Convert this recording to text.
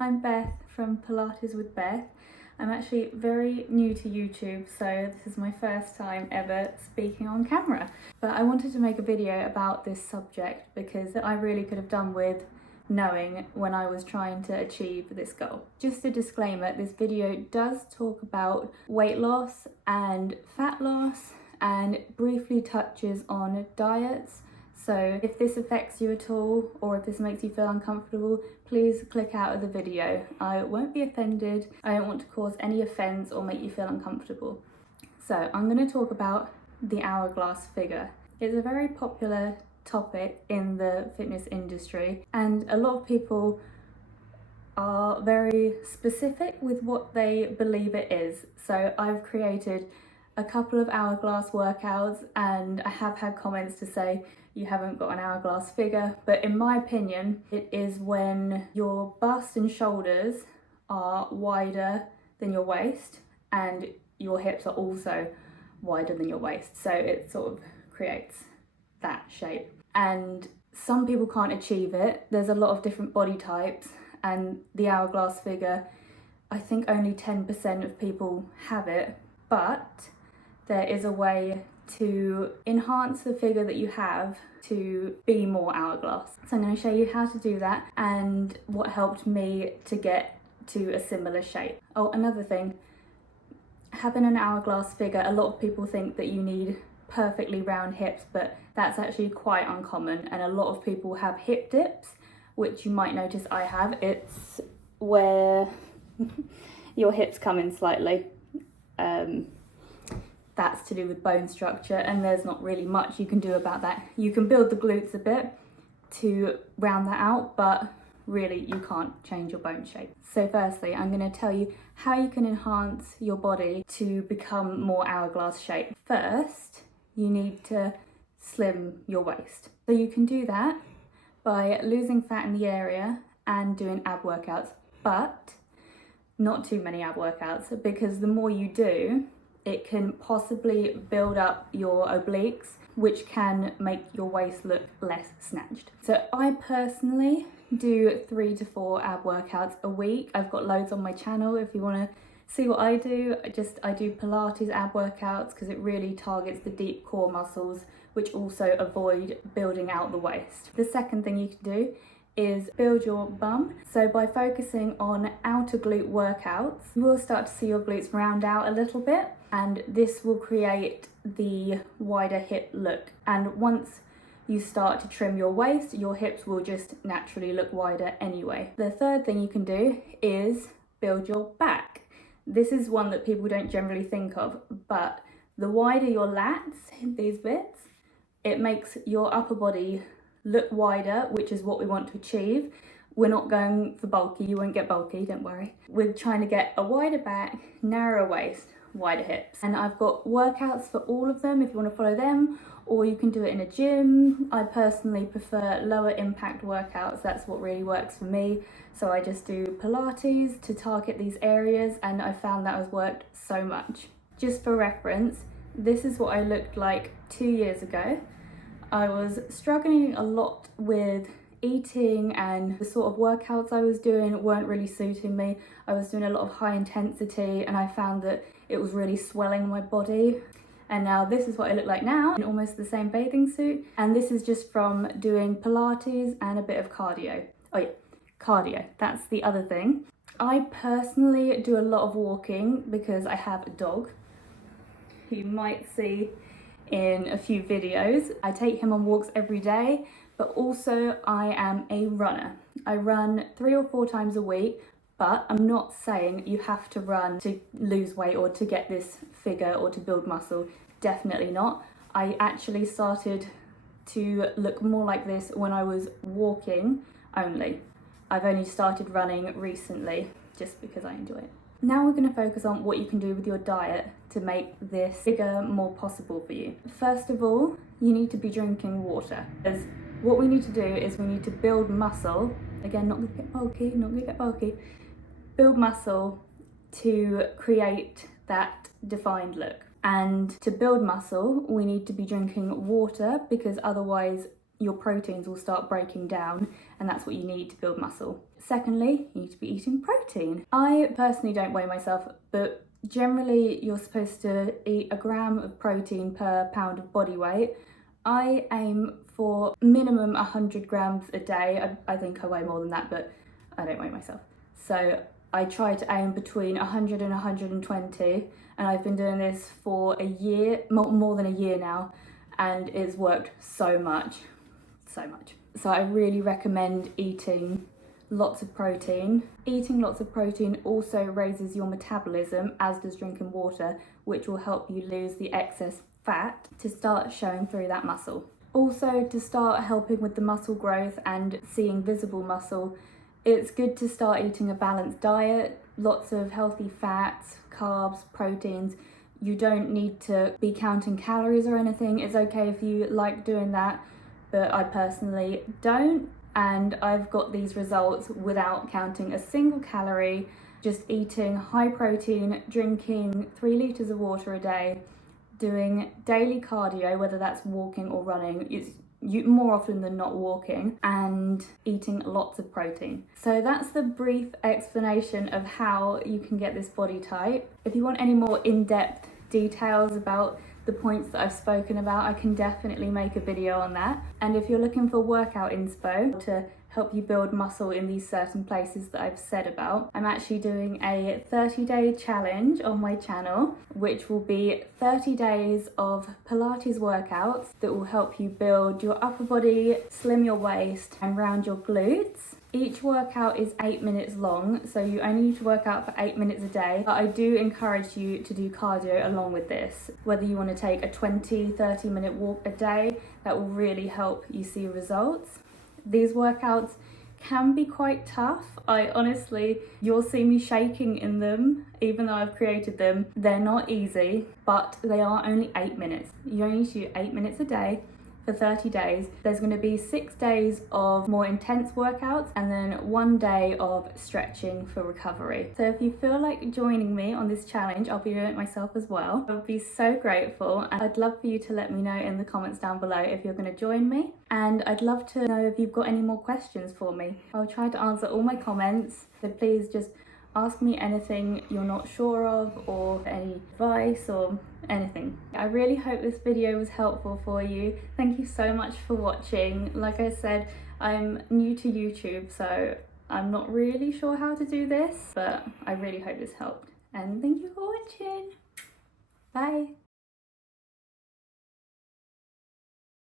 I'm Beth from Pilates with Beth. I'm actually very new to YouTube, so this is my first time ever speaking on camera. But I wanted to make a video about this subject because I really could have done with knowing when I was trying to achieve this goal. Just a disclaimer, this video does talk about weight loss and fat loss and briefly touches on diets. So if this affects you at all, or if this makes you feel uncomfortable, please click out of the video. I won't be offended. I don't want to cause any offense or make you feel uncomfortable. So I'm going to talk about the hourglass figure. It's a very popular topic in the fitness industry, and a lot of people are very specific with what they believe it is. So I've created a couple of hourglass workouts, and I have had comments to say you haven't got an hourglass figure, but in my opinion it is when your bust and shoulders are wider than your waist and your hips are also wider than your waist, so it sort of creates that shape. And some people can't achieve it. There's a lot of different body types, and the hourglass figure, I think only 10% of people have it, but there is a way to enhance the figure that you have to be more hourglass. So I'm going to show you how to do that and what helped me to get to a similar shape. Oh, another thing, having an hourglass figure, a lot of people think that you need perfectly round hips, but that's actually quite uncommon, and a lot of people have hip dips, which you might notice I have. It's where your hips come in slightly. That's to do with bone structure, and there's not really much you can do about that. You can build the glutes a bit to round that out, but really you can't change your bone shape. So firstly, I'm going to tell you how you can enhance your body to become more hourglass shape. First, you need to slim your waist. So you can do that by losing fat in the area and doing ab workouts, but not too many ab workouts, because the more you do, it can possibly build up your obliques, which can make your waist look less snatched. So I personally do 3 to 4 ab workouts a week. I've got loads on my channel if you want to see what I do. I do Pilates ab workouts because it really targets the deep core muscles, which also avoid building out the waist. The second thing you can do is build your bum. So by focusing on outer glute workouts, you will start to see your glutes round out a little bit, and this will create the wider hip look. And once you start to trim your waist, your hips will just naturally look wider anyway. The third thing you can do is build your back. This is one that people don't generally think of, but the wider your lats, these bits, it makes your upper body look wider, which is what we want to achieve. We're not going for bulky, you won't get bulky, don't worry. We're trying to get a wider back, narrower waist, wider hips. And I've got workouts for all of them if you want to follow them, or you can do it in a gym. I personally prefer lower impact workouts, that's what really works for me. So I just do Pilates to target these areas, and I found that has worked so much. Just for reference, this is what I looked like 2 years ago. I was struggling a lot with eating, and the sort of workouts I was doing weren't really suiting me. I was doing a lot of high intensity, and I found that it was really swelling my body. And now this is what I look like now, in almost the same bathing suit. And this is just from doing Pilates and a bit of cardio. Oh yeah, cardio, that's the other thing. I personally do a lot of walking because I have a dog. You might see in a few videos. I take him on walks every day, but also I am a runner. I run 3 or 4 times a week, but I'm not saying you have to run to lose weight or to get this figure or to build muscle. Definitely not. I actually started to look more like this when I was walking only. I've only started running recently just because I enjoy it. Now we're going to focus on what you can do with your diet to make this figure more possible for you. First of all, you need to be drinking water, because what we need to do is we need to build muscle. Again, not going to get bulky, build muscle to create that defined look. And to build muscle, we need to be drinking water, because otherwise your proteins will start breaking down, and that's what you need to build muscle. Secondly, you need to be eating protein. I personally don't weigh myself, but generally you're supposed to eat 1 gram of protein per pound of body weight. I aim for minimum 100 grams a day. I think I weigh more than that, but I don't weigh myself. So I try to aim between 100 and 120, and I've been doing this for a year, more than a year now, and it's worked so much. So I really recommend eating lots of protein. Eating lots of protein also raises your metabolism, as does drinking water, which will help you lose the excess fat to start showing through that muscle. Also, to start helping with the muscle growth and seeing visible muscle, it's good to start eating a balanced diet, lots of healthy fats, carbs, proteins. You don't need to be counting calories or anything. It's okay if you like doing that, but I personally don't, and I've got these results without counting a single calorie, just eating high protein, drinking 3 litres of water a day, doing daily cardio, whether that's walking or running. It's more often than not walking, and eating lots of protein. So that's the brief explanation of how you can get this body type. If you want any more in-depth details about the points that I've spoken about, I can definitely make a video on that. And if you're looking for workout inspo to help you build muscle in these certain places that I've said about, I'm actually doing a 30-day challenge on my channel, which will be 30 days of Pilates workouts that will help you build your upper body, slim your waist, and round your glutes. Each workout is 8 minutes long, so you only need to work out for 8 minutes a day. But I do encourage you to do cardio along with this. Whether you want to take a 20-30 minute walk a day, that will really help you see results. These workouts can be quite tough. You'll see me shaking in them, even though I've created them. They're not easy, but they are only 8 minutes. You only need to do 8 minutes a day for 30 days. There's going to be 6 days of more intense workouts and then 1 day of stretching for recovery. So if you feel like joining me on this challenge, I'll be doing it myself as well. I would be so grateful, and I'd love for you to let me know in the comments down below if you're going to join me. And I'd love to know if you've got any more questions for me. I'll try to answer all my comments, so please just ask me anything you're not sure of, or any advice or anything. I really hope this video was helpful for you. Thank you so much for watching. Like I said, I'm new to YouTube, so I'm not really sure how to do this, but I really hope this helped. And thank you for watching. Bye.